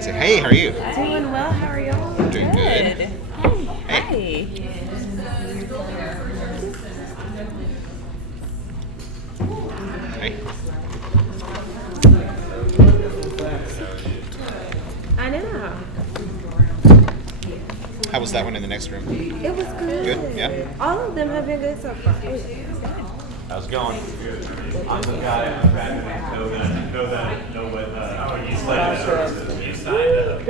can say, hey, how are you? Doing well. How are y'all? Doing good. Hey. Hey. I know. How was that one in the next room? It was good. Good? Yeah. All of them have been good so far. How's it going? I'm the guy in the back that know what you signed services. You signed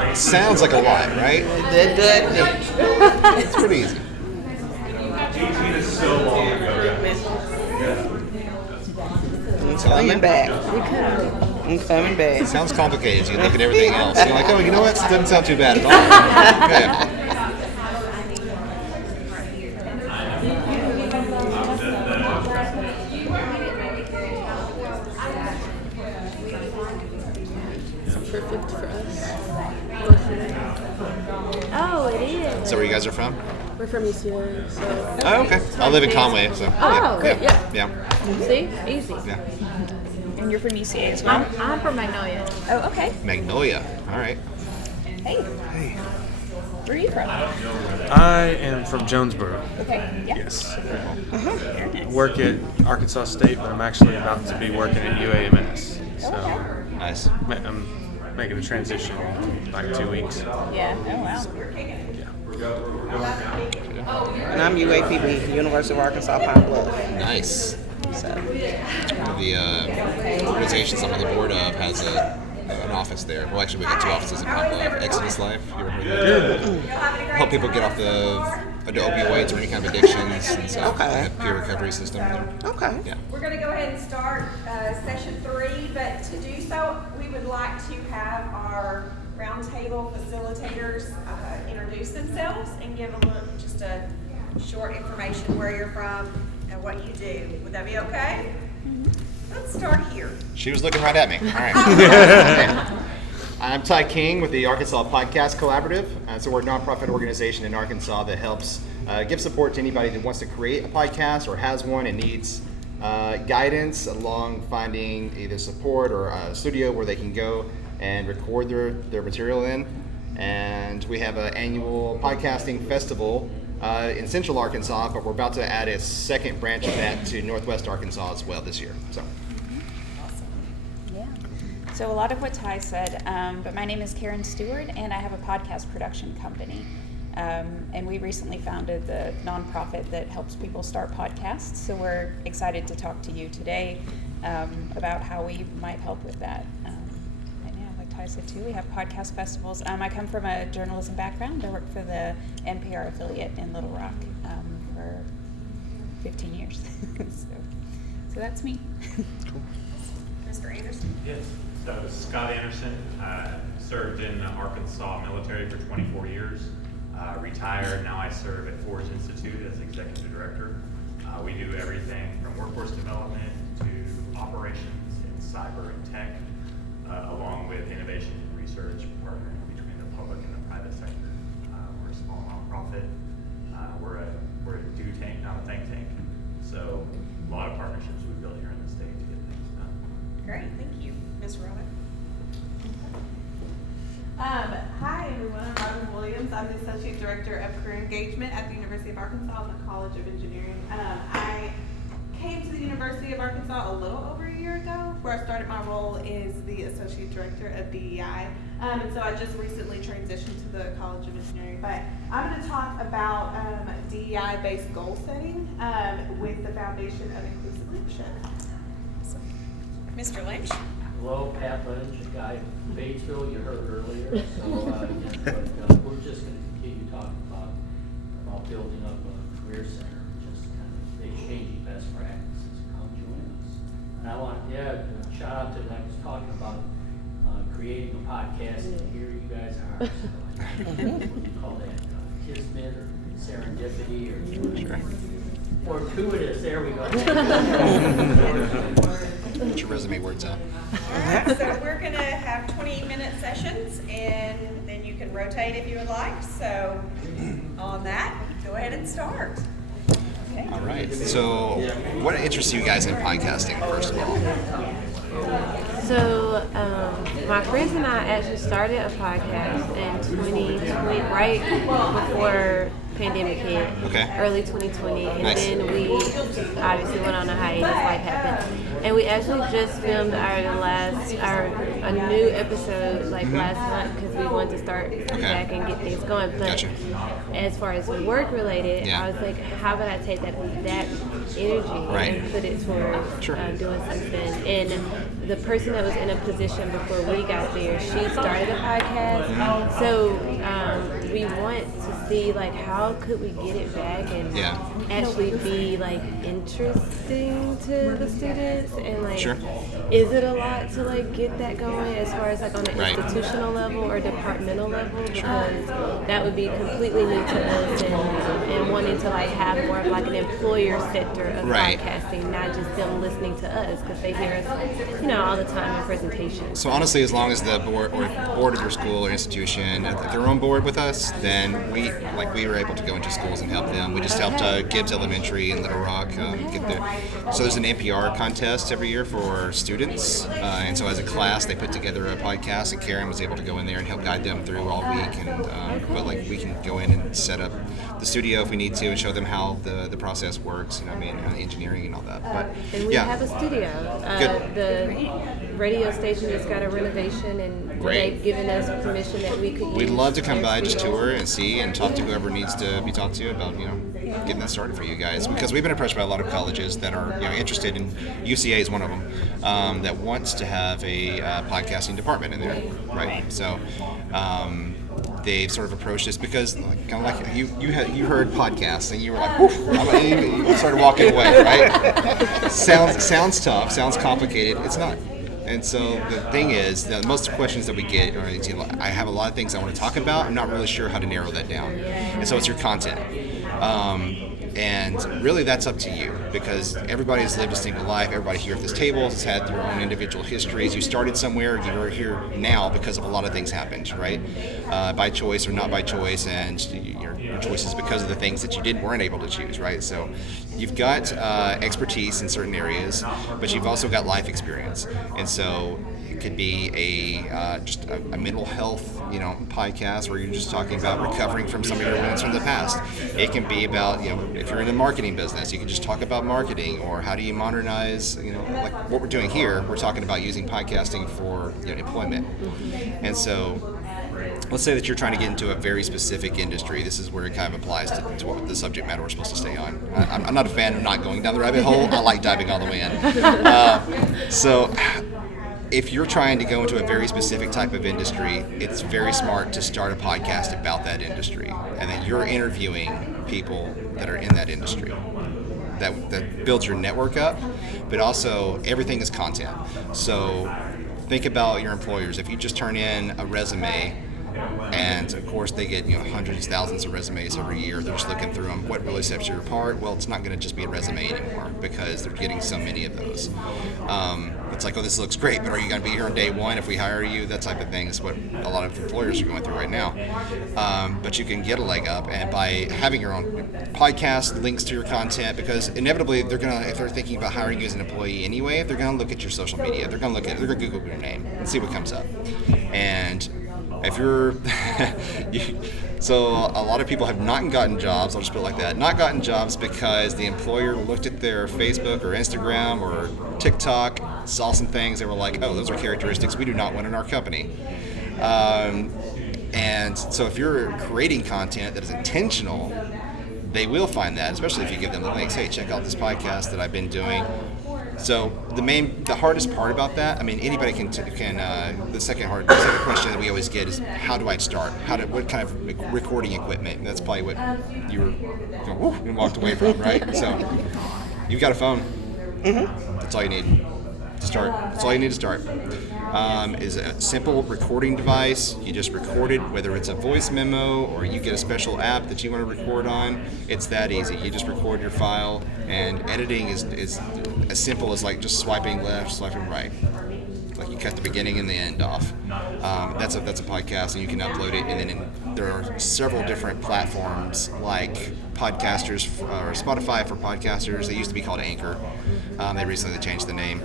up. Sounds like a lot, right? They're good. It's pretty easy. 18 is so long ago. I'm coming back. I'm coming back. It sounds complicated. You look at everything else. You're like, oh, you know what? It doesn't sound too bad at all. Okay. Perfect for us. Oh, it is. So where you guys are from? We're from UCLA, so. Oh, okay. I live in Conway, so. Oh, great, Yeah. See? Easy. Yeah. And you're from UCA as well? I'm from Magnolia. Oh, okay. Magnolia. All right. Hey, Hey. where are you from? I am from Jonesboro. Okay, yeah. Yes. Very nice. I work at Arkansas State, but I'm actually about to be working at UAMS. So Nice. I'm making a transition in like 2 weeks. Yeah, oh wow. And I'm UAPB, University of Arkansas Pine Bluff. Nice. So, One of the organizations I'm on the board of has an office there. Well, actually, we got 2 offices in Pine Bluff. Exodus Life. You ever heard of that? Help people get off the opioids or any kind of addictions and stuff. Okay. They have peer recovery system there. okay. Yeah. We're going to go ahead and start session 3, but to do so, we would like to have our roundtable facilitators introduce themselves and give just a short information where you're from and what you do. Would that be okay? Let's start here. She was looking right at me. All right. I'm Ty King with the Arkansas Podcast Collaborative. So we're a nonprofit organization in Arkansas that helps give support to anybody that wants to create a podcast or has one and needs guidance along finding either support or a studio where they can go and record their material in. And we have an annual podcasting festival in Central Arkansas, but we're about to add a second branch of that to Northwest Arkansas as well this year. So. Yeah. So a lot of what Ty said, but my name is Karen Steward, and I have a podcast production company. And we recently founded the nonprofit that helps people start podcasts. So we're excited to talk to you today about how we might help with that. And yeah, like Ty said too, we have podcast festivals. I come from a journalism background. I worked for the NPR affiliate in Little Rock for 15 years. So that's me. Cool. Mr. Anderson? Yes. So Scott Anderson served in the Arkansas military for 24 years. Retired. Now I serve at Forge Institute as executive director. We do everything from workforce development to operations in cyber and tech, along with innovation and research, partnering between the public and the private sector. We're a small nonprofit. We're a do tank, not a think tank. So a lot of partnerships we built here in the state to get things done. Great, thank you. Ms. Rhoda? Hi everyone, I'm Robin Williams. I'm the Associate Director of Career Engagement at the University of Arkansas in the College of Engineering. I came to the University of Arkansas a little over a year ago, where I started my role as the Associate Director of DEI. And so I just recently transitioned to the College of Engineering. But I'm going to talk about DEI-based goal setting with the Foundation of Inclusive Leadership. Mr. Lynch? Hello, Pat Lynch, a guy from Batesville you heard earlier. So, we're just going to continue talking about building up a career center, just kind of exchanging best practices. Come join us. And I want, shout out to that. I was talking about creating a podcast, and here you guys are. So I don't know what you call that, kismet or serendipity or fortuitous. There we go. Get your resume words out. All right, so we're going to have 20-minute sessions, and then you can rotate if you would like. So on that, go ahead and start. Okay. All right. So what interests you guys in podcasting, first of all? So, my friends and I actually started a podcast in 2020, right before pandemic hit, early 2020, and then we obviously went on a hiatus, life happened, and we actually just filmed a new episode like last month because we wanted to start back and get things going. But as far as work related, I was like, how would I take that energy and put it towards doing something? And the person that was in a position before we got there, she started a podcast, so we want to see like how could we get it back and actually be like interesting to the students, and like is it a lot to like get that going as far as like on the institutional level or departmental level, because that would be completely new to us, and wanting to like have more of like an employer sector of podcasting, not just them listening to us because they hear us, you know, all the time in presentations. So honestly, as long as the board of your school or institution, if they're on board with us, then we were able to go into schools and help them. We just helped Gibbs Elementary and Little Rock get there. So there's an NPR contest every year for students, and so as a class they put together a podcast, and Karen was able to go in there and help guide them through all week, and but like we can go in and set up the studio if we need to and show them how the process works, you know, I mean, engineering and all that. But and we have a studio. The radio station just got a renovation, and they've given us permission that we could use. We'd love to come by, just tour and see and talk to whoever needs to be talked to about, you know, getting that started for you guys, because we've been approached by a lot of colleges that are, you know, interested, and UCA is one of them, that wants to have a podcasting department in there, right? So they've sort of approached us because kind of like you heard podcasts and you were like, woof, you started walking away, right? Sounds tough, sounds complicated. It's not. And so the thing is, the most questions that we get are, I have a lot of things I want to talk about. I'm not really sure how to narrow that down. And so it's your content. And really that's up to you, because everybody has lived a single life. Everybody here at this table has had their own individual histories. You started somewhere, you're here now because of a lot of things happened, right? By choice or not by choice, and your choices because of the things that you weren't able to choose, right? So you've got expertise in certain areas, but you've also got life experience. And so it could be just a mental health, you know, podcast where you're just talking about recovering from some of your wounds from the past. It can be about, you know, if you're in the marketing business, you can just talk about marketing, or how do you modernize, you know, like what we're doing here. We're talking about using podcasting for, you know, employment. And so let's say that you're trying to get into a very specific industry. This is where it kind of applies to what the subject matter we're supposed to stay on. I'm not a fan of not going down the rabbit hole. I like diving all the way in. So if you're trying to go into a very specific type of industry, it's very smart to start a podcast about that industry, and then you're interviewing people that are in that industry. That builds your network up, but also everything is content. So think about your employers. If you just turn in a resume, and of course they get, you know, hundreds, thousands of resumes every year, they're just looking through them. What really sets you apart? Well, it's not going to just be a resume anymore, because they're getting so many of those. It's like, oh, this looks great, but are you going to be here on day one if we hire you? That type of thing is what a lot of employers are going through right now. But you can get a leg up, and by having your own podcast, links to your content, because inevitably if they're thinking about hiring you as an employee anyway, they're going to look at your social media, they're going to Google your name and see what comes up. And if you're, so a lot of people have not gotten jobs, I'll just put it like that, not gotten jobs because the employer looked at their Facebook or Instagram or TikTok, saw some things, they were like, oh, those are characteristics we do not want in our company. And so if you're creating content that is intentional, they will find that, especially if you give them the links. Hey, check out this podcast that I've been doing. So the hardest part about that, I mean, anybody can. The second question that we always get is, how do I start? What kind of recording equipment? And that's probably what you were and walked away from, right? So you've got a phone. Mm-hmm. That's all you need to start. That's all you need to start. Is a simple recording device. You just record it, whether it's a voice memo or you get a special app that you want to record on. It's that easy. You just record your file, and editing is as simple as like just swiping left, swiping right. Like you cut the beginning and the end off. That's a podcast, and you can upload it. And then there are several different platforms like Podcasters or Spotify for podcasters. They used to be called Anchor. They recently changed the name.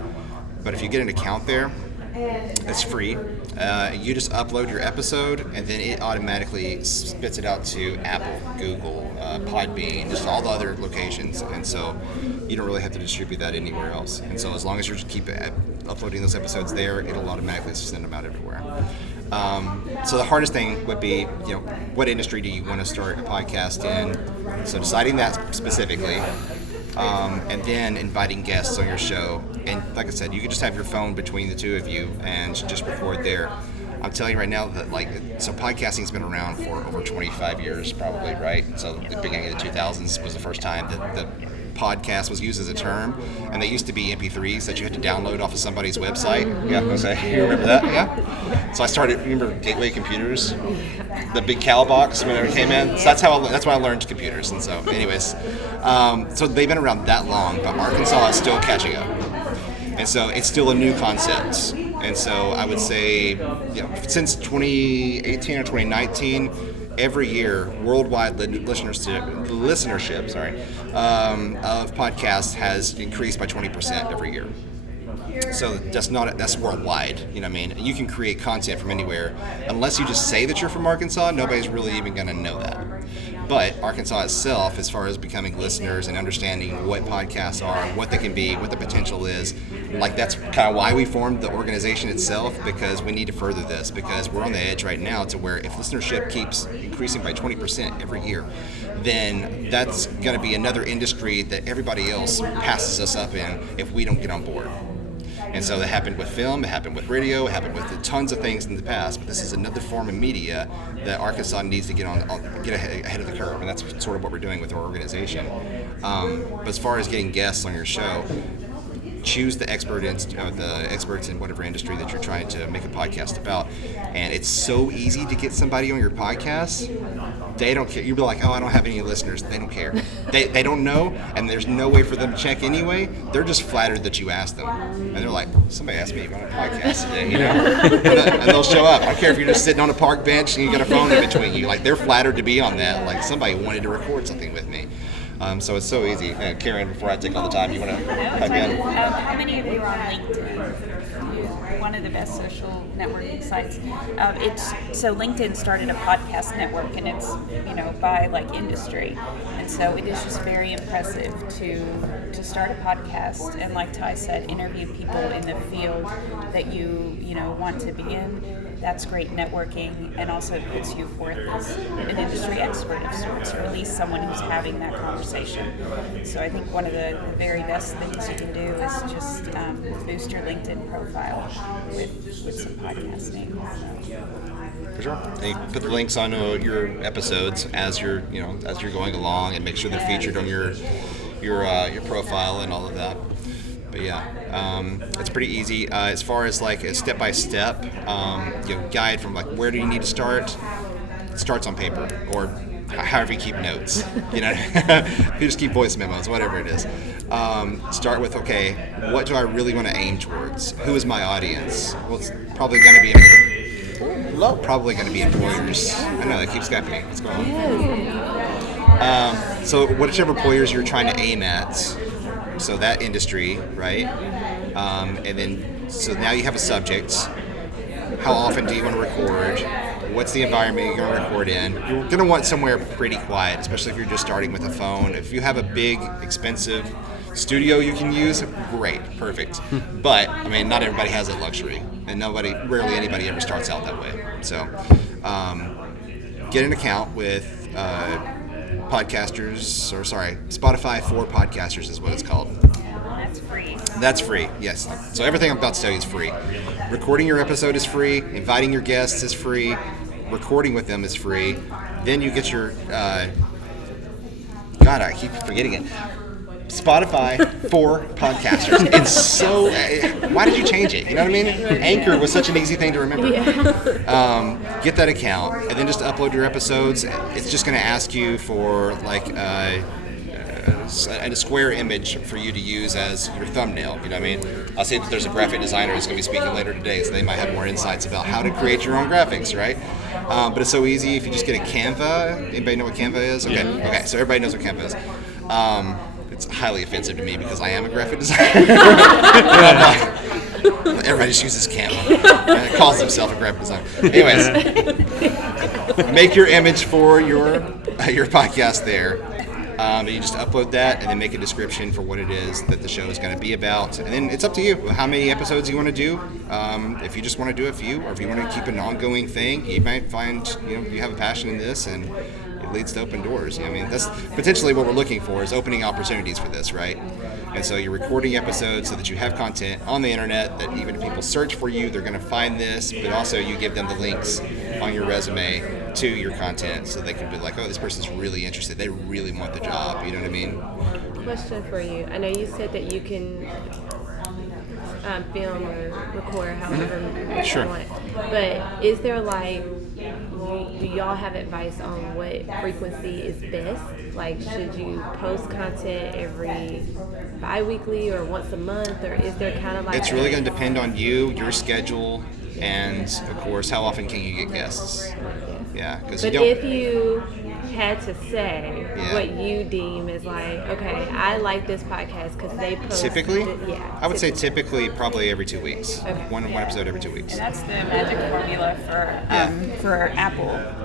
But if you get an account there, It's free. You just upload your episode, and then it automatically spits it out to Apple, Google, Podbean, just all the other locations. And so you don't really have to distribute that anywhere else. And so as long as you just keep uploading those episodes there, it'll automatically send them out everywhere. So the hardest thing would be, what industry do you want to start a podcast in? So deciding that specifically. And then inviting guests on your show. And like I said, you could just have your phone between the two of you and just record there. I'm telling you right now that so podcasting's been around for over 25 years probably, right? So the beginning of the 2000s was the first time that the podcast was used as a term, and they used to be MP3s that you had to download off of somebody's website. Yeah, okay. You remember that? Yeah. So I started. Remember Gateway Computers, the big Cal box when it came in. So that's when I learned computers. And so, anyways, so they've been around that long, but Arkansas is still catching up, and so it's still a new concept. And so I would say, since 2018 or 2019. Every year, worldwide listenership of podcasts has increased by 20% every year. So that's worldwide. You know what I mean? You can create content from anywhere. Unless you just say that you're from Arkansas, nobody's really even going to know that. But Arkansas itself, as far as becoming listeners and understanding what podcasts are, what they can be, what the potential is, that's kind of why we formed the organization itself, because we need to further this, because we're on the edge right now to where if listenership keeps increasing by 20% every year, then that's going to be another industry that everybody else passes us up in if we don't get on board. And so that happened with film, it happened with radio, it happened with tons of things in the past, but this is another form of media that Arkansas needs to get ahead of the curve, and that's sort of what we're doing with our organization. But as far as getting guests on your show, choose the experts in whatever industry that you're trying to make a podcast about. And it's so easy to get somebody on your podcast. They don't care. You'll be like, oh, I don't have any listeners. They don't care. They don't know, and there's no way for them to check anyway. They're just flattered that you asked them. And they're like, somebody asked me about a podcast today, and they'll show up. I don't care if you're just sitting on a park bench and you got a phone in between you. They're flattered to be on that. Somebody wanted to record something with me. So it's so easy. Karen, before I take all the time, you want to pipe in? How many of you are on LinkedIn? One of the best social networking sites. So LinkedIn started a podcast network, and it's by industry, and so it is just very impressive to start a podcast and, like Ty said, interview people in the field that you want to be in. That's great networking, and also it puts you forth as an industry expert of sorts, or at least someone who's having that conversation. So I think one of the very best things you can do is just boost your LinkedIn profile with some podcasting. So. For sure. And you put the links on your episodes as you're going along, and make sure they're featured on your profile and all of that. But it's pretty easy. As far as a step-by-step guide from where do you need to start, it starts on paper, or however you keep notes. You just keep voice memos, whatever it is. Start with, okay, what do I really want to aim towards? Who is my audience? Well, it's probably going to be employers. I know that keeps happening. What's going on? So whichever employers you're trying to aim at. So that industry, right? And then, so now you have a subject. How often do you want to record? What's the environment you're going to record in? You're going to want somewhere pretty quiet, especially if you're just starting with a phone. If you have a big, expensive studio you can use, great, perfect. But, not everybody has that luxury. And rarely anybody ever starts out that way. So, get an account with Spotify for podcasters is what it's called. That's free. That's free, yes. So everything I'm about to tell you is free. Recording your episode is free. Inviting your guests is free. Recording with them is free. Then you get your, God, I keep forgetting it. Spotify for podcasters. It's so, why did you change it? You know what I mean? Anchor was such an easy thing to remember. Get that account, and then just upload your episodes. It's just going to ask you for a square image for you to use as your thumbnail. You know what I mean? I'll say that there's a graphic designer who's going to be speaking later today, so they might have more insights about how to create your own graphics, right? But it's so easy if you just get a Canva. Anybody know what Canva is? Okay, so everybody knows what Canva is. It's highly offensive to me because I am a graphic designer. Everybody just uses Canva. And calls himself a graphic designer. Anyways, make your image for your podcast there. You just upload that and then make a description for what it is that the show is going to be about. And then it's up to you how many episodes you want to do. If you just want to do a few, or if you want to keep an ongoing thing, you might find you have a passion in this and it leads to open doors. I mean, that's potentially what we're looking for, is opening opportunities for this, right? And so you're recording episodes so that you have content on the internet that even if people search for you, they're going to find this, but also you give them the links on your resume to your content so they can be like, oh, this person's really interested. They really want the job. You know what I mean? Question for you. I know you said that you can film or record however you want. But is there do y'all have advice on what frequency is best? Like, should you post content every bi-weekly or once a month, or is there kind of like... It's really going to depend on you, your schedule, and of course, how often can you get guests? Yeah, because you don't... If you had to say what you deem as like, okay, I like this podcast because they post... Typically? I would say typically probably every 2 weeks. Okay. One episode every 2 weeks. And that's the magic formula for Apple.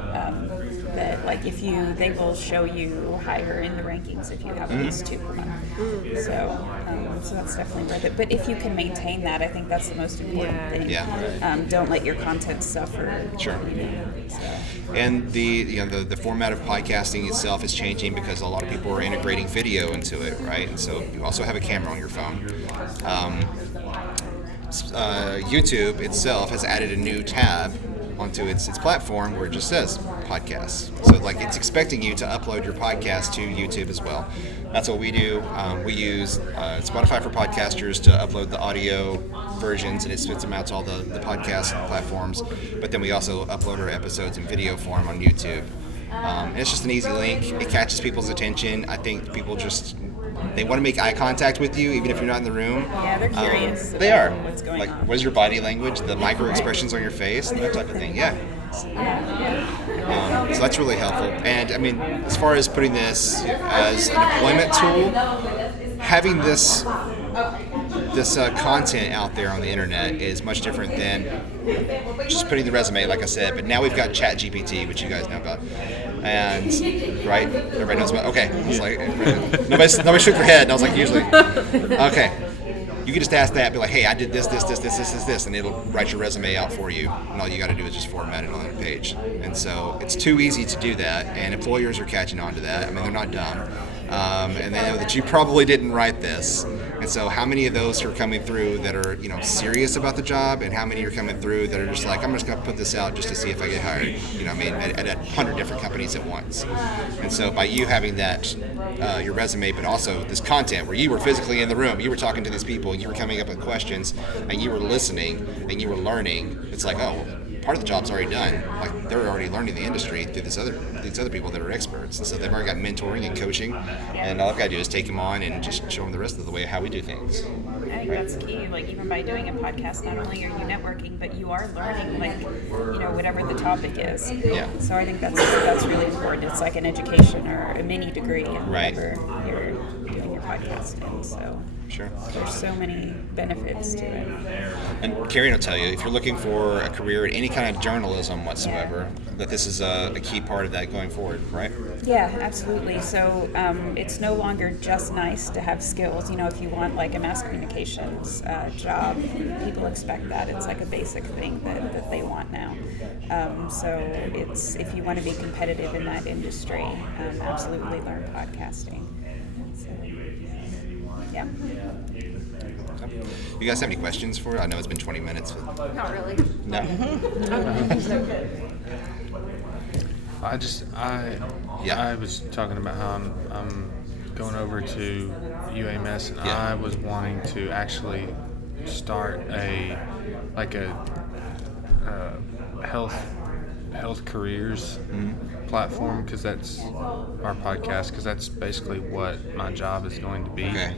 That like they will show you higher in the rankings if you have at least 2 per month. So that's definitely worth it. But if you can maintain that, I think that's the most important thing. Yeah. Don't let your content suffer. Sure. And the format of podcasting itself is changing because a lot of people are integrating video into it, right? And so you also have a camera on your phone. YouTube itself has added a new tab onto its platform where it just says podcasts. So like it's expecting you to upload your podcast to YouTube as well. That's what we do. We use Spotify for podcasters to upload the audio versions, and it spits them out to all the podcast platforms. But then we also upload our episodes in video form on YouTube. And it's just an easy link. It catches people's attention. I think people they want to make eye contact with you, even if you're not in the room. Yeah, they're curious. They are. What's going on? What is your body language, the micro expressions on your face, and that type of thing. Yeah. So that's really helpful. And I mean, as far as putting this as an employment tool, having this content out there on the internet is much different than just putting the resume, like I said. But now we've got ChatGPT, which you guys know about, and right, everybody knows about. Okay, it's like nobody shook their head, and I was like, usually, okay. You can just ask that, be like, hey, I did this, and it'll write your resume out for you. And all you got to do is just format it on the page. And so it's too easy to do that, and employers are catching on to that. I mean, they're not dumb. And they know that you probably didn't write this. And so how many of those are coming through that are, serious about the job, and how many are coming through that are just like, I'm just going to put this out just to see if I get hired, at 100 different companies at once. And so by you having that, your resume, but also this content where you were physically in the room, you were talking to these people, and you were coming up with questions, and you were listening, and you were learning, it's like, oh, part of the job's already done. Like, they're already learning the industry through these other people that are experts. And so they've already got mentoring and coaching, and all I've got to do is take them on and just show them the rest of the way how we do things. I think that's key. Like, even by doing a podcast, not only are you networking, but you are learning, whatever the topic is. Yeah. So I think that's really important. It's like an education or a mini degree in whatever you're doing your podcast in. So sure, there's so many benefits to it. And Karen will tell you, if you're looking for a career in any kind of journalism whatsoever, that this is a key part of that going forward, right? Yeah, absolutely. So it's no longer just nice to have skills. If you want like a mass communications job, people expect that. It's like a basic thing that they want now. So it's, if you want to be competitive in that industry, absolutely learn podcasting. So, yeah. You guys have any questions for it? I know it's been 20 minutes. Not really. No? I was talking about how I'm going over to UAMS, and I was wanting to actually start a health careers platform, because that's our podcast, because that's basically what my job is going to be. Okay.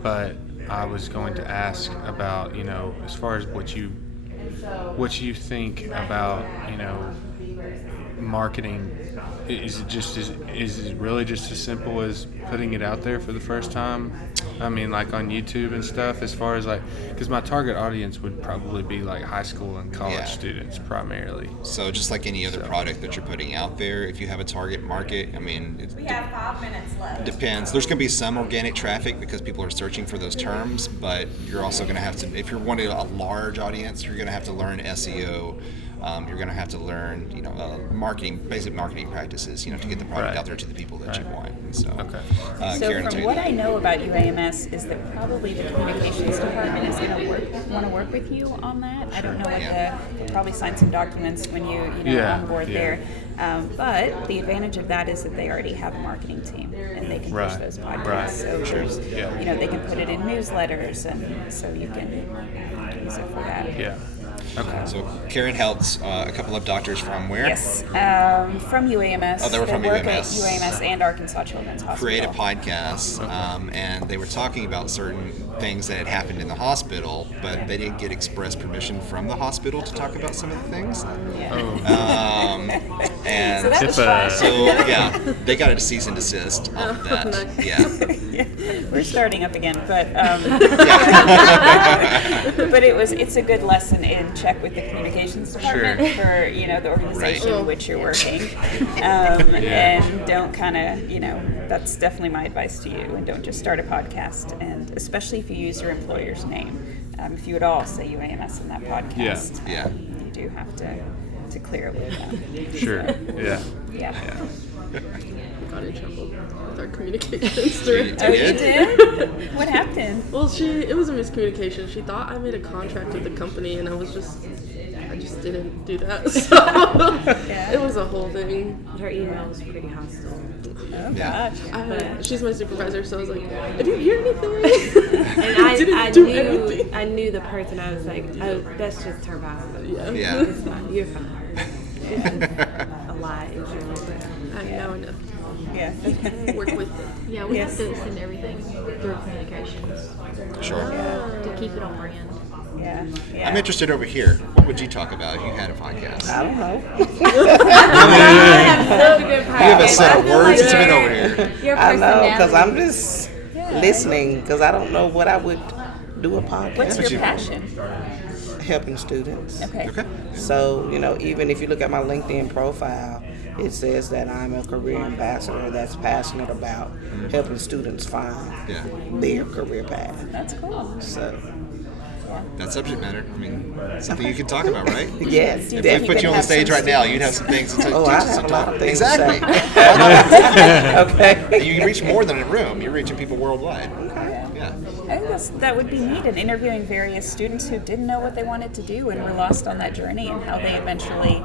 But I was going to ask about, as far as what you think about, marketing. Is it really just as simple as putting it out there for the first time? I mean, like on YouTube and stuff, as far as like, because my target audience would probably be like high school and college students primarily. So just like any other product that you're putting out there, if you have a target market, I mean, We have 5 minutes left. depends. There's going to be some organic traffic because people are searching for those terms, but you're also going to have to, if you're wanting a large audience, you're going to have to learn SEO. You're going to have to learn, basic marketing practices, to get the product out there to the people that you want. So, So Karen, from what I know about UAMS is that probably the communications department is going to want to work with you on that. I don't know what you'll probably sign some documents when you on board there. But the advantage of that is that they already have a marketing team and they can push those podcasts. So there's, they can put it in newsletters, and so you can use it for that. Yeah. Okay. So Karen helps a couple of doctors from where? Yes, from UAMS. Oh, they were from work at UAMS. UAMS and Arkansas Children's Hospital. Create a podcast, and they were talking about certain things that had happened in the hospital, but they didn't get express permission from the hospital to talk about some of the things. And so that was fun. So they got a cease and desist off of that. Nice. Yeah, we're starting up again, but but it's a good lesson in check with the communications department for the organization in which you're working, and don't that's definitely my advice to you, and don't just start a podcast, and especially if you use your employer's name, if you at all say UAMS in that podcast, you do have to clear it with them. Sure. Yeah. Got in trouble with our communications director. Oh, you did? What happened? Well, it was a miscommunication. She thought I made a contract with the company, and I just didn't do that. So it was a whole thing. Her email was pretty hostile. Oh gosh. She's my supervisor, so I was like, if you hear anything, and I knew the person. I was like, oh, that's just her boss. Yeah. It's fine. You're fine. It's just a lie. I know. Yeah. Work with them. Yeah, we have to send everything through communications. Sure. To keep it on brand. Yeah. I'm interested over here. What would you talk about if you had a podcast? I don't know. You have a set of words that's been over here. Your I know, personality. because I'm just listening, because I don't know what I would do a podcast. What's your passion? Helping students. Okay. So, even if you look at my LinkedIn profile, it says that I'm a career ambassador that's passionate about helping students find their career path. That's cool. So, That subject matter. I mean, something you can talk about, right? yes. If we put you on the stage right now, you'd have some things to Oh, teach I us have to a lot talk. of things Exactly. Okay. You reach more than a room. You're reaching people worldwide. Yeah. I think that would be neat, and interviewing various students who didn't know what they wanted to do and were lost on that journey, and how they eventually,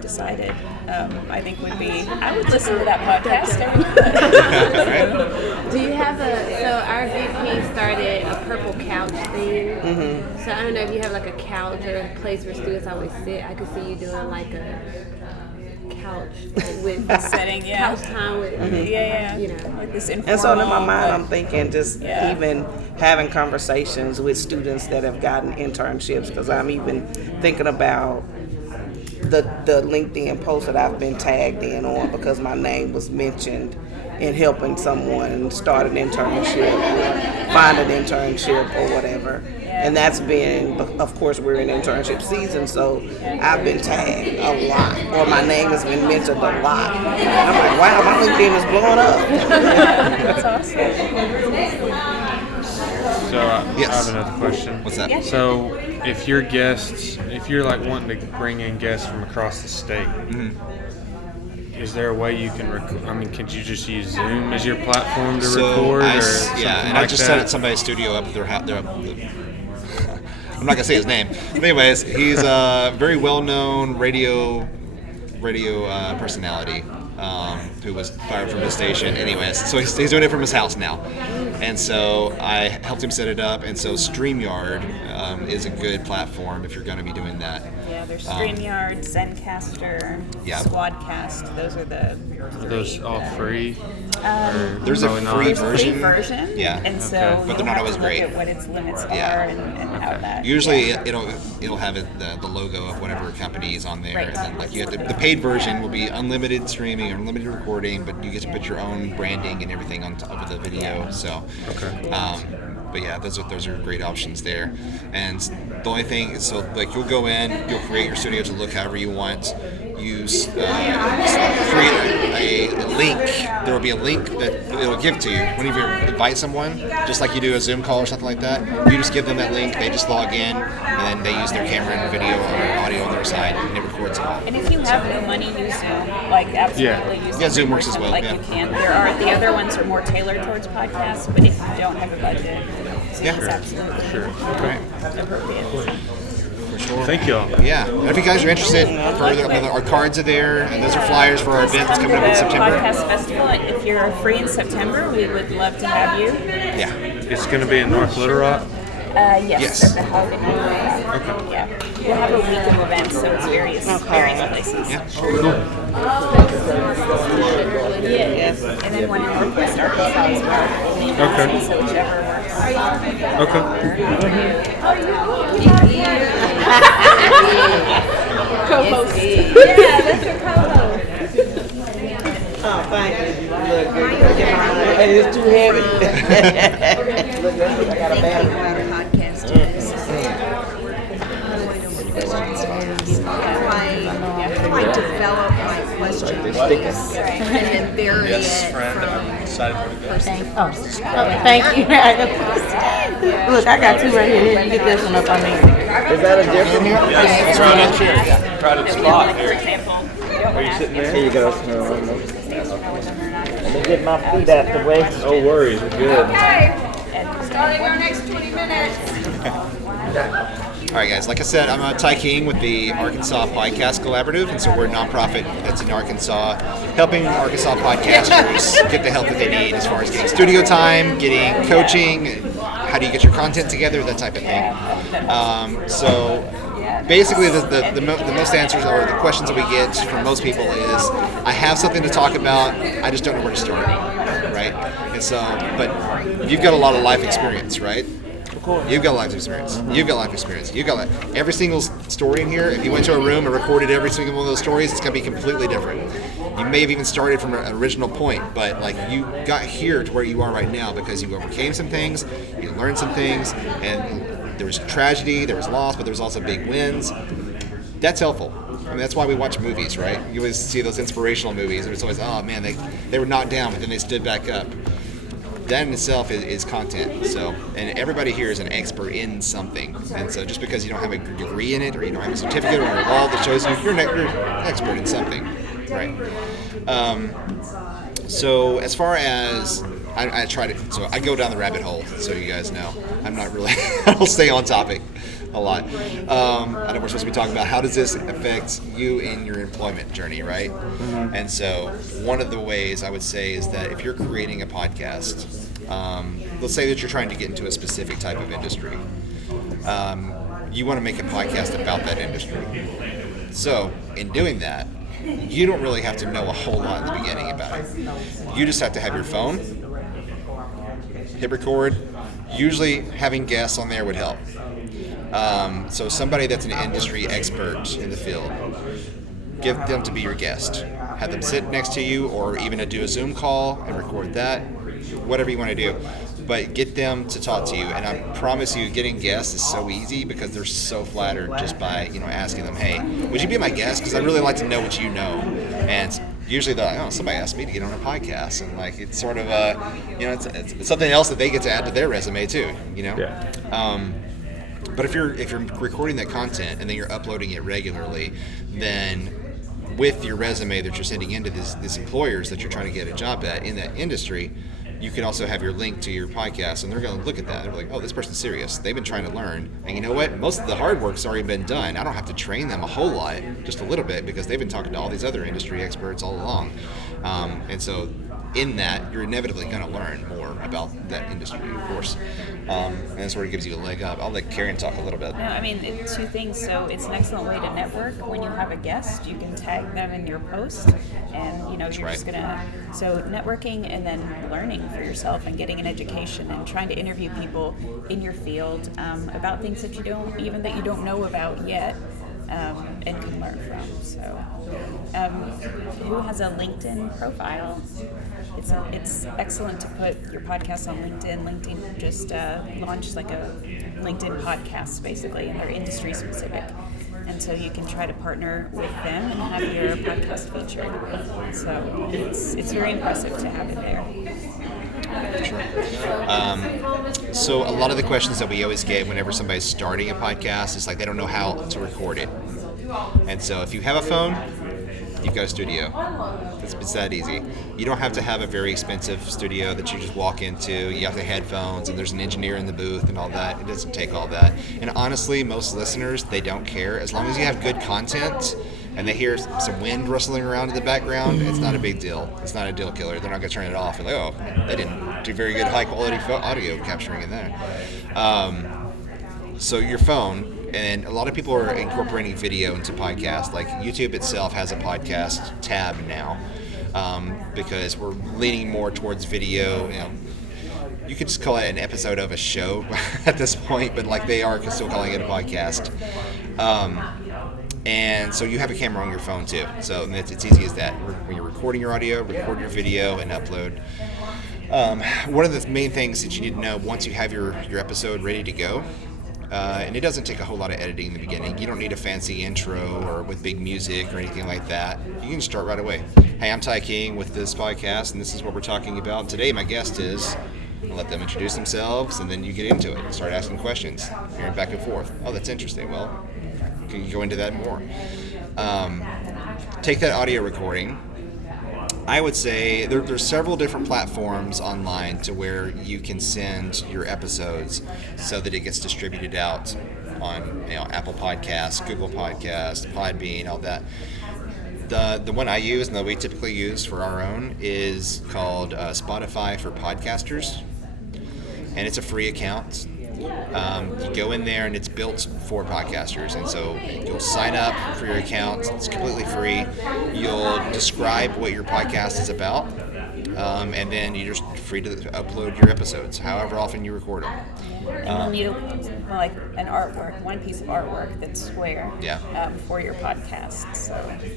decided. I think I would listen to that podcast every month. Do you have our VP started a purple couch thing. Mm-hmm. So I don't know if you have like a couch or a place where students always sit. I could see you doing like a couch with setting, couch time with Like this informal, And so in my mind, I'm thinking just even having conversations with students that have gotten internships, because I'm even thinking about the LinkedIn post that I've been tagged in on because my name was mentioned in helping someone start an internship or find an internship or whatever. And that's been, of course, we're in internship season, so I've been tagged a lot, or my name has been mentioned a lot. And I'm like, wow, my LinkedIn is blowing up. That's awesome. So I have another question. What's that? So if you're like wanting to bring in guests from across the state, is there a way you can record? I mean, could you just use Zoom as your platform to record? I just set somebody's studio up at their house. I'm not gonna say his name, but anyways, he's a very well-known radio personality who was fired from his station. Anyways, so he's doing it from his house now, and so I helped him set it up. And so StreamYard is a good platform if you're going to be doing that. Yeah, there's StreamYard, Zencaster, Yeah. Squadcast. Those are the Are those all free? There's a free free version. version. Yeah. And so Okay. But you'll they're not have always to great. look at what its limits Yeah. are and how that. Usually yeah. it'll have the logo of whatever company is on there, Right. and then like you have the paid version will be unlimited streaming or unlimited recording, but you get to put your own branding and everything on top of the video. So, but yeah, those are great options there. And the only thing is, so like you'll go in, you'll create your studio to look however you want. Use create a link. There will be a link that it'll give to you whenever you invite someone, just like you do a Zoom call or something like that. You just give them that link. They just log in, and then they use their camera and video or audio on their side, and it records it all. And if you have no money, use Zoom. Like absolutely use Zoom. Yeah, Zoom works as well, Like yeah. you can. The other ones are more tailored towards podcasts, but if you don't have a budget, Zoom is absolutely appropriate. Sure. Thank y'all. Yeah, and if you guys are interested, our cards are there, and those are flyers for our event that's coming up in The September. podcast festival. If you're free in September, we would love to have you. Yeah. It's going to be in North Little Rock? Yes. At the hub in Little Rock. Okay. Yeah. We'll have a week of events, so it's various places. Yeah. Cool. Yes. And then one in Northwest Arkansas as well. Okay. So whichever works. Okay. Co-host. Yeah, that's your co-host. Oh, thank you. Look good. It's too heavy. Look good. I got a bad I develop my questions and then vary it from Thank you. Look, I got two right here. You can get this one up on me. Is that a different one? It's right up here. Try to spot For here. example, you don't have to. Here you go. Let me get my feet out the way. No worries. We're good. Okay, starting our next 20 minutes. All right, guys. Like I said, I'm Ty King with the Arkansas Podcast Collaborative, and so we're a nonprofit that's in Arkansas, helping Arkansas podcasters get the help that they need as far as getting studio time, getting coaching, how do you get your content together, that type of thing. So basically, the most answers or the questions that we get from most people is, I have something to talk about, I just don't know where to start, right? And so, but you've got a lot of life experience, right? You've got life experience. You've got life experience. You've got every single story in here. If you went to a room and recorded every single one of those stories, it's going to be completely different. You may have even started from an original point, but like you got here to where you are right now because you overcame some things, you learned some things, and there was tragedy, there was loss, but there was also big wins. That's helpful. I mean, that's why we watch movies, right? You always see those inspirational movies, and it's always, oh man, they were knocked down, but then they stood back up. That in itself is content. So, and everybody here is an expert in something. And so, just because you don't have a degree in it, or you don't have a certificate or a wall that shows you're an expert in something, right? So, as far as I try to, so I go down the rabbit hole. So you guys know, I'm not really, I don't stay on topic a lot. I know we're supposed to be talking about how does this affect you in your employment journey, right? Mm-hmm. And so one of the ways I would say is that if you're creating a podcast, let's say that you're trying to get into a specific type of industry, you want to make a podcast about that industry. So in doing that, you don't really have to know a whole lot in the beginning about it. You just have to have your phone, hit record. Usually having guests on there would help. So somebody that's an industry expert in the field, give them to be your guest. Have them sit next to you, or even do a Zoom call and record that, whatever you want to do. But get them to talk to you, and I promise you, getting guests is so easy because they're so flattered just by asking them, hey, would you be my guest? Because I'd really like to know what you know. And usually they're like, oh, somebody asked me to get on a podcast, and like it's sort of it's something else that they get to add to their resume too. Yeah. But if you're recording that content and then you're uploading it regularly, then with your resume that you're sending into these employers that you're trying to get a job at in that industry, you can also have your link to your podcast, and they're going to look at that. They're like, oh, this person's serious. They've been trying to learn. And you know what? Most of the hard work's already been done. I don't have to train them a whole lot, just a little bit, because they've been talking to all these other industry experts all along. And so in that, you're inevitably going to learn more about that industry, of course. and it sort of gives you a leg up. I'll let Karen talk a little bit. No, I mean, two things. So it's an excellent way to network. When you have a guest, you can tag them in your post, and you're just gonna. So networking and then learning for yourself and getting an education and trying to interview people in your field about things that you don't know about yet. And can learn from. So, who has a LinkedIn profile? It's excellent to put your podcast on LinkedIn. LinkedIn just launched like a LinkedIn podcast, basically, and they're industry specific. And so you can try to partner with them and have your podcast featured. So it's very impressive to have it there. So a lot of the questions that we always get whenever somebody's starting a podcast is like they don't know how to record it. And so if you have a phone, you've got a studio. It's that easy. You don't have to have a very expensive studio that you just walk into. You have the headphones and there's an engineer in the booth and all that. It doesn't take all that. And honestly, most listeners, they don't care. As long as you have good content and they hear some wind rustling around in the background, it's not a big deal. It's not a deal killer. They're not going to turn it off. They're like, oh, they didn't do very good high-quality audio capturing in there. So your phone, and a lot of people are incorporating video into podcasts. Like YouTube itself has a podcast tab now because we're leaning more towards video. You could just call it an episode of a show at this point, but like they are still calling it a podcast. And so you have a camera on your phone too. So it's easy as that. When you're recording your audio, record your video, and upload. One of the main things that you need to know once you have your episode ready to go, and it doesn't take a whole lot of editing in the beginning. You don't need a fancy intro or with big music or anything like that. You can start right away. Hey, I'm Ty King with this podcast, and this is what we're talking about. Today my guest is... Let them introduce themselves, and then you get into it. Start asking questions, hearing back and forth. Oh, that's interesting. Well, can you go into that more? Take that audio recording. I would say there's several different platforms online to where you can send your episodes so that it gets distributed out on Apple Podcasts, Google Podcasts, Podbean, all that. The one I use and that we typically use for our own is called Spotify for Podcasters, and it's a free account. You go in there and it's built for podcasters, and so you'll sign up for your account. It's completely free. You'll describe what your podcast is about, and then you're just free to upload your episodes however often you record them. And you need like an artwork, one piece of artwork that's square for your podcast. So if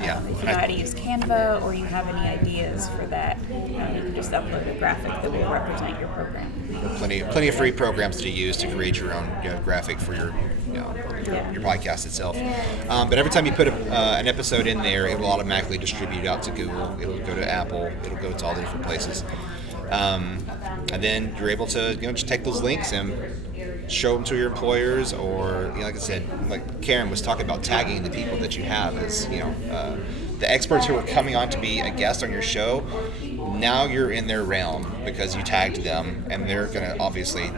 you know how to use Canva or you have any ideas for that, you can just upload a graphic that will represent your program. Plenty of free programs to use to create your own graphic for your your podcast itself. But every time you put an episode in there, it will automatically distribute out to Google. It'll go to Apple. It'll go to all the different places. And then you're able to just take those links and show them to your employers, or like I said, like Karen was talking about tagging the people that you have as the experts who are coming on to be a guest on your show. Now you're in their realm because you tagged them, and they're going to obviously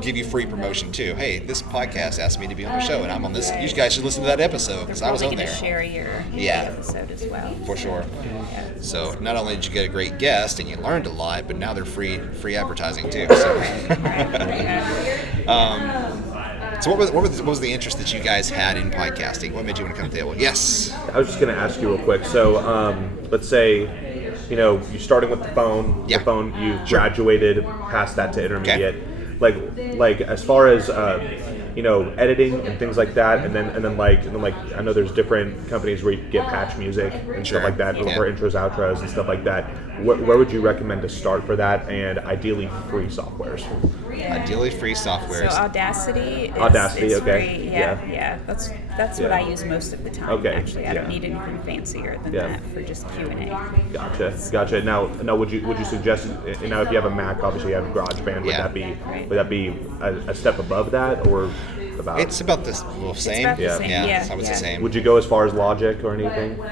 give you free promotion too. Hey, this podcast asked me to be on the show, and I'm on this. You guys should listen to that episode because I was on there. Share your episode as well. For sure. So not only did you get a great guest and you learned a lot, but now they're free advertising too. So, so what was the interest that you guys had in podcasting? What made you want to come to the table? Yes. I was just going to ask you real quick. So let's say you're starting with the phone. Yeah. The phone, you graduated past that to intermediate. Okay. Like as far as editing and things like that, and then I know there's different companies where you get patch music and stuff like that for intros, outros, and stuff like that. Where would you recommend to start for that, and ideally free softwares? Ideally free softwares. So Audacity is okay. Free. Yeah. That's what I use most of the time. Okay. Actually, I don't need anything fancier than that for just Q&A. Gotcha. Now, would you suggest now if you have a Mac, obviously you have GarageBand. Would that be a step above that, or about? It's about the same. It's about the same. Yeah. It's the same. Would you go as far as Logic or anything?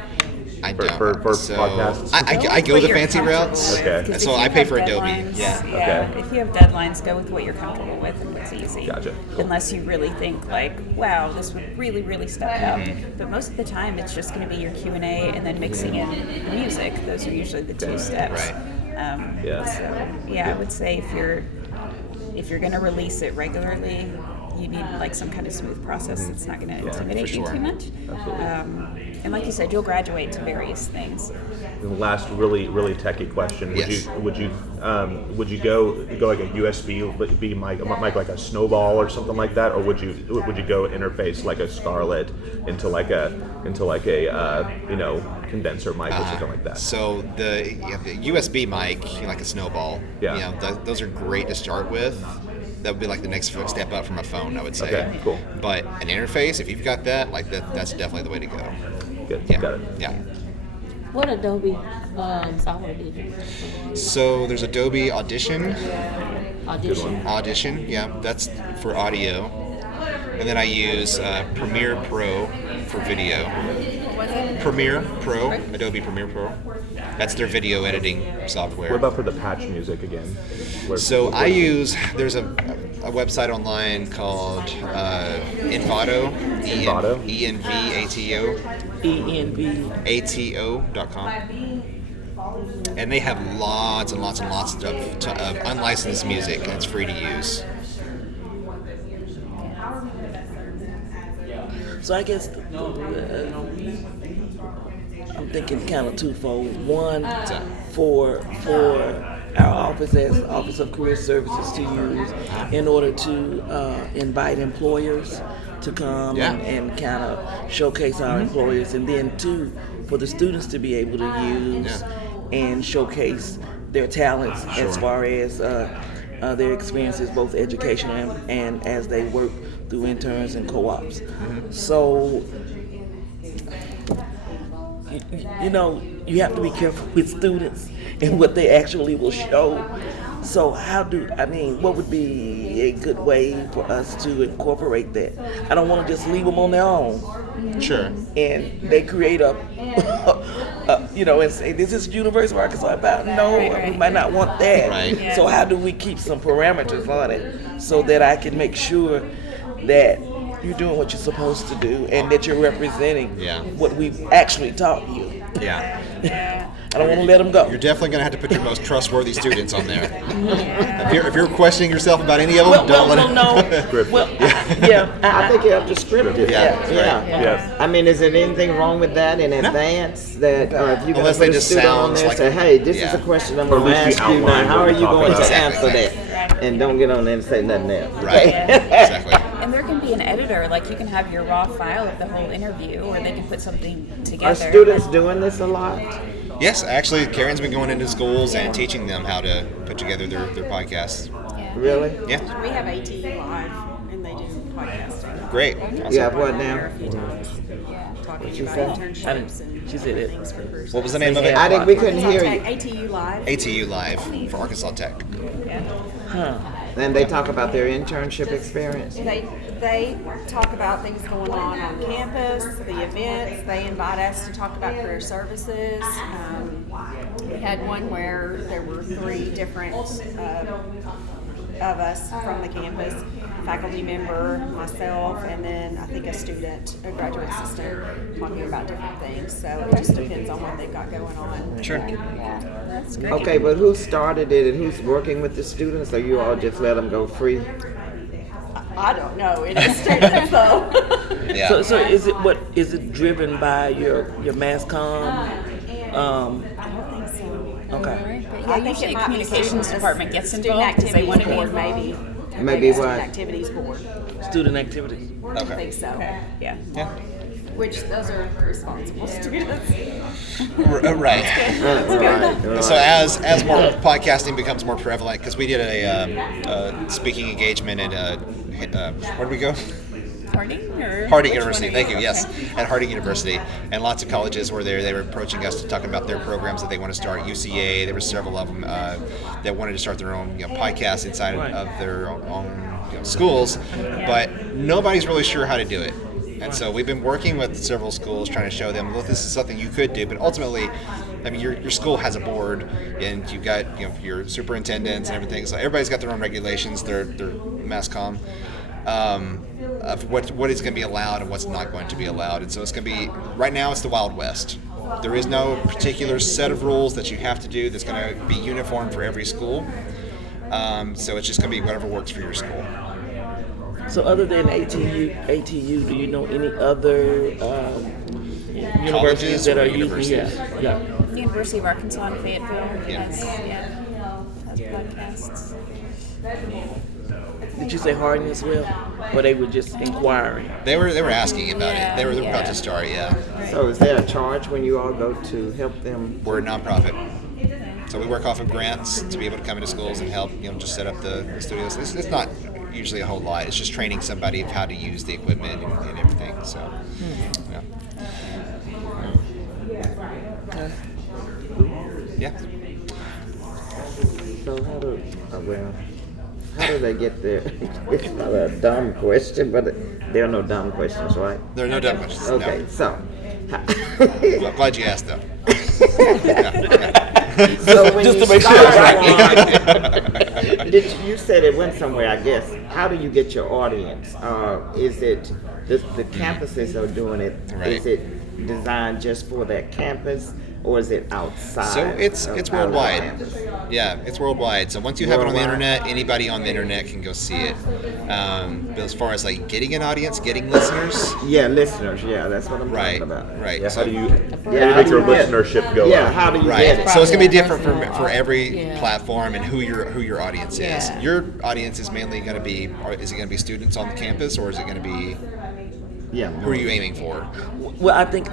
I don't. For podcasts? I go the fancy routes. Okay. So I pay for Adobe. Yeah. Okay. If you have deadlines, go with what you're comfortable with and what's easy. Gotcha. Cool. Unless you really think like, wow, this would really, really step up. But most of the time, it's just going to be your Q&A and then mixing in the music. Those are usually the two steps. Right. So I would say if you're if you're going to release it regularly, you need like some kind of smooth process that's not going to intimidate you too much. Absolutely. And like you said, you'll graduate to various things. The last really techie question: would you go like a USB mic like a Snowball or something like that, or would you go interface like a Scarlett into like a condenser mic or something like that? So the USB mic, like a Snowball, those are great to start with. That would be like the next step up from a phone, I would say. Okay, cool. But an interface, if you've got that, that's definitely the way to go. Good. Yeah. Got it. Yeah. What Adobe software did you? So there's Adobe Audition. Audition. Audition, yeah, that's for audio. And then I use Premiere Pro for video. Premiere Pro, Adobe Premiere Pro. That's their video editing software. What about for the patch music again? There's a website online called Envato, ENVATO. ENVATO.com. And they have lots and lots and lots of unlicensed music, and it's free to use. So I guess I'm thinking kind of twofold. One, for our office as Office of Career Services to use in order to invite employers to come and kind of showcase our employers, and then two, for the students to be able to use and showcase their talents as far as their experiences, both educational and as they work through interns and co-ops. So, you have to be careful with students and what they actually will show. So what would be a good way for us to incorporate that? I don't want to just leave them on their own. Sure. And they create and say, this is University of Arkansas about. No, we might not want that. Right. Yeah. So how do we keep some parameters on it so that I can make sure that you're doing what you're supposed to do and that you're representing what we've actually taught you? Yeah. I don't want to let them go. You're definitely going to have to put your most trustworthy students on there. If you're questioning yourself about any of them, don't let them. I think you have to script it. Yeah. I mean, is there anything wrong with that in advance? That if you can put a student on there and say, hey, this is a question I'm going to ask you now. How are you going to answer that? And don't get on there and say nothing else. Right. Exactly. And there can be an editor, like you can have your raw file of the whole interview, or they can put something together. Are students doing this a lot? Yes, actually, Karen's been going into schools and teaching them how to put together their podcasts. Yeah. Really? Yeah. We have ATU Live, and they do podcasting. Great. Awesome. You have what now? Talking about internships and things for first. What was the name of it? I think we couldn't hear you. ATU Live. ATU Live for Arkansas Tech. And they talk about their internship experience. They talk about things going on campus, the events. They invite us to talk about career services. We had one where there were 3 different of us from the campus, faculty member, myself, and then I think a student, a graduate assistant, talking about different things. So it just depends on what they've got going on. Sure. That's great. Okay, but who started it and who's working with the students, or you all just let them go free? I don't know. It is students though. Yeah. So is it driven by your mass comm? I don't think so. Okay. I think the communications department gets involved because they want to be board, maybe. Maybe Student what? activities board. Student activities. I think so. Yeah. Which those are responsible students. Right. So as more podcasting becomes more prevalent, because we did a speaking engagement at where did we go? Harding University. Thank you. Yes, at Harding University, and lots of colleges were there. They were approaching us to talk about their programs that they want to start. UCA. There were several of them that wanted to start their own podcasts inside of their own schools, but nobody's really sure how to do it. And so we've been working with several schools trying to show them, look, this is something you could do, but ultimately, I mean, your school has a board, and you've got your superintendents and everything. So everybody's got their own regulations, their mass comm, of what is going to be allowed and what's not going to be allowed. And so it's going to be, right now it's the Wild West. There is no particular set of rules that you have to do that's going to be uniform for every school. So it's just going to be whatever works for your school. So other than ATU, do you know any other universities that are using? Yeah. University of Arkansas in Fayetteville has podcasts. Did you say Harding as well, or they were just inquiring? They were asking about it. They were about to start. Yeah. So is there a charge when you all go to help them? We're a nonprofit, so we work off of grants to be able to come into schools and help. Just set up the studios. It's not usually a whole lot. It's just training somebody of how to use the equipment and everything. So, yeah. Yeah. So how do they get there? It's not a dumb question, but there are no dumb questions, right? There are no dumb questions. Okay, no. so. I'm glad you asked, though. So when just you to make sure it's right. You said it went somewhere, I guess. How do you get your audience? Is it the campuses are doing it? Right. Is it designed just for that campus? Or is it outside? So it's worldwide. Yeah, it's worldwide. So once you have it on the internet, anybody on the internet can go see it. But as far as like getting an audience, getting listeners. Yeah, listeners. Yeah, that's what I'm talking about. Right. Yeah, So how do you make your listenership go Yeah, up? how do you Right. get it? So it's gonna be different for every platform and who your audience is. Your audience is mainly gonna be. Is it gonna be students on the campus, or is it gonna be? Yeah. Who are you aiming for? Well, I think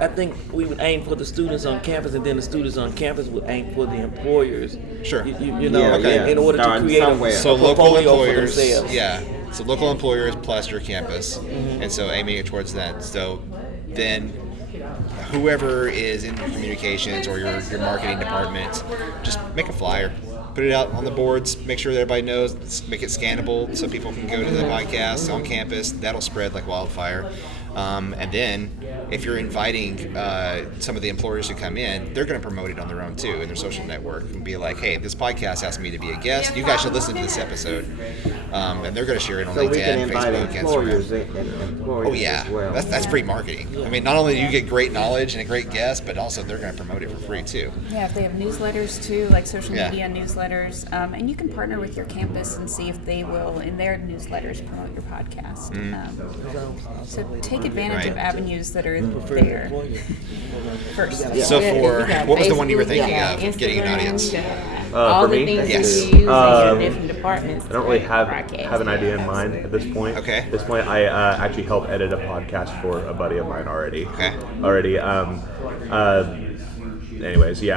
we would aim for the students on campus, and then the students on campus would aim for the employers. Sure. You know, in order to create so a local portfolio for employers. themselves. Yeah. So local employers plus your campus, and so aiming it towards that. So then, whoever is in your communications or your marketing department, just make a flyer. Put it out on the boards, make sure that everybody knows, make it scannable so people can go to the podcast on campus. That'll spread like wildfire. And then if you're inviting some of the employers who come in, they're going to promote it on their own too in their social network and be like, hey, this podcast asked me to be a guest. You guys should listen to this episode. And they're going to share it on LinkedIn, Facebook, Instagram. Oh yeah, as well. That's free marketing. I mean, not only do you get great knowledge and a great guest, but also they're going to promote it for free too. Yeah, if they have newsletters too, like social media newsletters, and you can partner with your campus and see if they will, in their newsletters, promote your podcast. So take advantage of avenues that are there first. So what was the one you were thinking of, getting an audience? All for the me, things yes. that you use in your different departments. I don't really have an idea in mind at this point. Okay. At this point, I actually help edit a podcast for a buddy of mine already. Okay. Anyways, and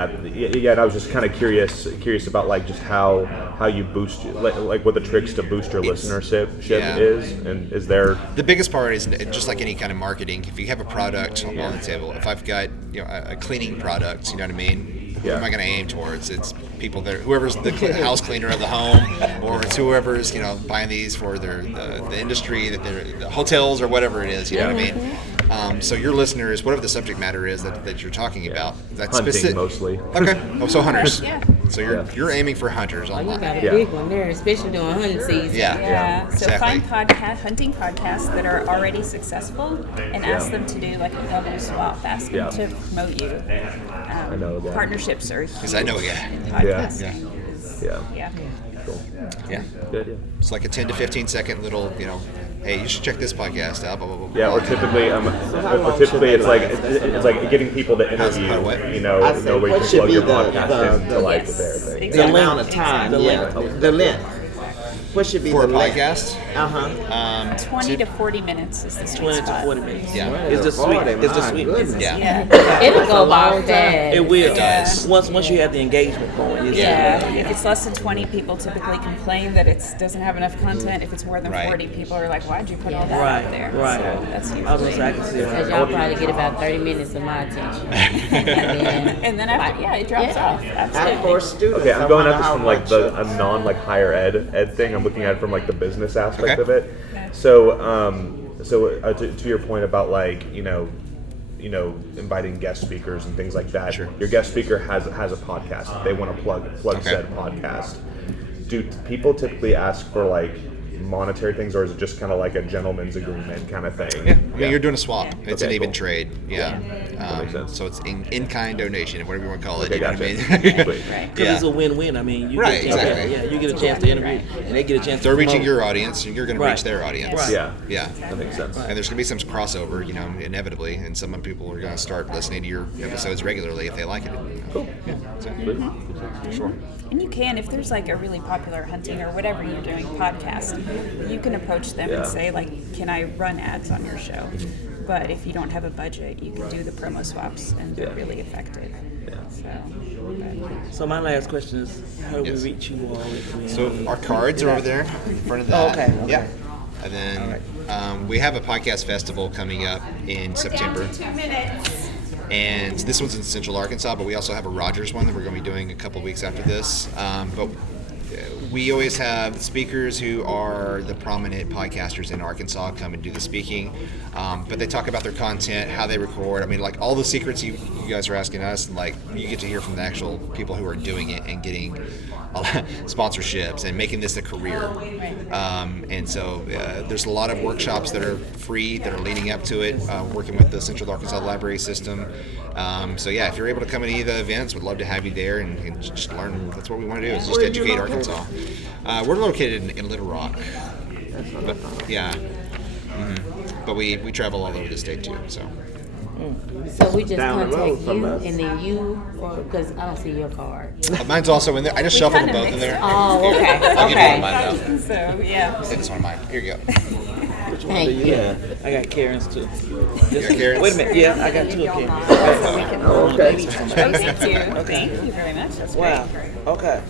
I was just kind of curious about like just how you boost, like what the tricks to boost your listenership is, and is there. The biggest part is just like any kind of marketing. If you have a product on the table, if I've got a cleaning product, you know what I mean. Who am I going to aim towards? It's people that whoever's the house cleaner of the home, or it's whoever's buying these for the industry, the hotels or whatever it is. You know what I mean? So your listeners, whatever the subject matter is that you're talking about, that's Hunting specific. mostly. Okay. Oh, so hunters. Yeah. So you're aiming for hunters online. You got a big one there, especially during hunting season. Yeah. So Exactly. find hunting podcasts that are already successful and ask them to do like a double swap. Ask them to promote you. I know that. Partnerships are huge Because I know a guy. in podcasting. Yeah. Cool. Yeah. Good. Yeah. It's like a 10 to 15 second little, hey, you should check this podcast out. Blah, blah, blah, Yeah, blah. or typically it's like getting people to interview, know where you can plug your podcast into like their thing. The amount of time, the length. What should be For the a length? podcast? 20 to 40 minutes is the sweet 20 to spot. 40 minutes. Yeah. It's the sweet. Yeah. It'll go long fast. It will. It does. Once you have the engagement going. If it's less than 20, people typically complain that it doesn't have enough content. If it's more than 40, people are like, why'd you put all that out there? Right. So that's usually. I was gonna say, I can see Because y'all probably get about 30 minutes of my attention. And then after, it drops off. Absolutely. For students, Okay, I'm going at this how from like much a non like higher ed thing. I'm looking at it from like the business aspect of it. So to your point about like inviting guest speakers and things like that. Sure. Your guest speaker has a podcast. They want to plug said podcast. Do people typically ask for like monetary things, or is it just kind of like a gentleman's agreement kind of thing? Yeah. I mean, you're doing a swap. It's Okay, an even cool. trade. Yeah. makes sense. So it's in-kind donation, whatever you want to call it. Okay, You know what I gotcha. mean? Sweet. Because it's a win-win. I mean, you Right, get a chance exactly. yeah, you get a chance to interview, and they get a chance. They're to reaching promote. your audience, and you're going to reach their audience. Right. Yeah. Yeah. That makes sense. And there's going to be some crossover, you know, inevitably, and some people are going to start listening to your episodes regularly if they like it. Cool. Yeah. So, sure. And you can, if there's like a really popular hunting or whatever you're doing podcast, you can approach them and say like, can I run ads on your show? But if you don't have a budget, you can do the promo swaps, and they're really effective. So my last question is, how do we reach you all? If we So our cards are over there in front of that. Oh, okay. Yeah. And then we have a podcast festival coming up in September. 2 minutes. And this one's in Central Arkansas, but we also have a Rogers one that we're going to be doing a couple of weeks after this. But we always have speakers who are the prominent podcasters in Arkansas come and do the speaking. But they talk about their content, how they record. I mean, like all the secrets you guys are asking us, and like you get to hear from the actual people who are doing it and getting sponsorships and making this a career. And so there's a lot of workshops that are free that are leading up to it, working with the Central Arkansas Library System. So yeah, if you're able to come to any of the events, we'd love to have you there and just learn. That's what we want to do, is just educate Arkansas. We're located in Little Rock. But, yeah. But we travel all over the state too, so. So we just Down the road contact from you, us. and then you, because I don't see your card. Mine's also in there. I just shuffled them both in there. Oh, okay, I'll give you one of mine though. So, yeah. Take this one of mine. Here you go. Which one do you have? I got Karen's too. You got Karen's? Wait a minute. Yeah, I got two of Karen's. Oh, me too. Thank you very much. That's Wow. great. Okay.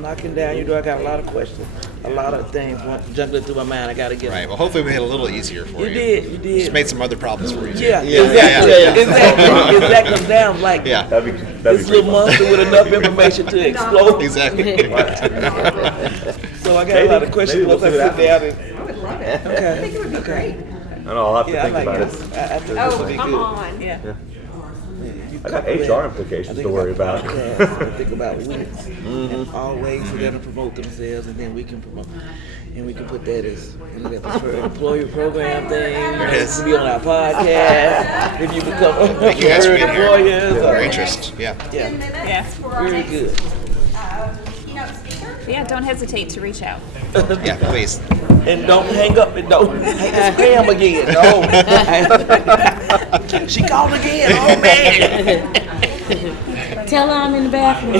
Knocking down your door. I got a lot of questions, a lot of things juggling through my mind. I got to get. Right. Well, hopefully we made it a little easier for you. You did. Just made some other problems for you. Too. Yeah, exactly. Exactly. Down like that'd be this little monster with enough information to explode. Exactly. So I got a lot of questions once I sit down. I would love it. Okay. I think it would be great. I know, I'll have to think about it. I think Oh, this will be come good. on. Yeah. I got HR implications to worry about. I think about weeks and always for them to promote themselves, and then we can promote, and we can put that as for employer program thing. There it is. To be on our podcast. If you become Thank you guys for being here. employers, Your interest. Yeah. 10 minutes Yeah. for our Very next good. keynote speaker. Yeah, don't hesitate to reach out. Yeah, please. And don't hang up and don't spam again. No. She called again. Oh man. Tell her I'm in the bathroom.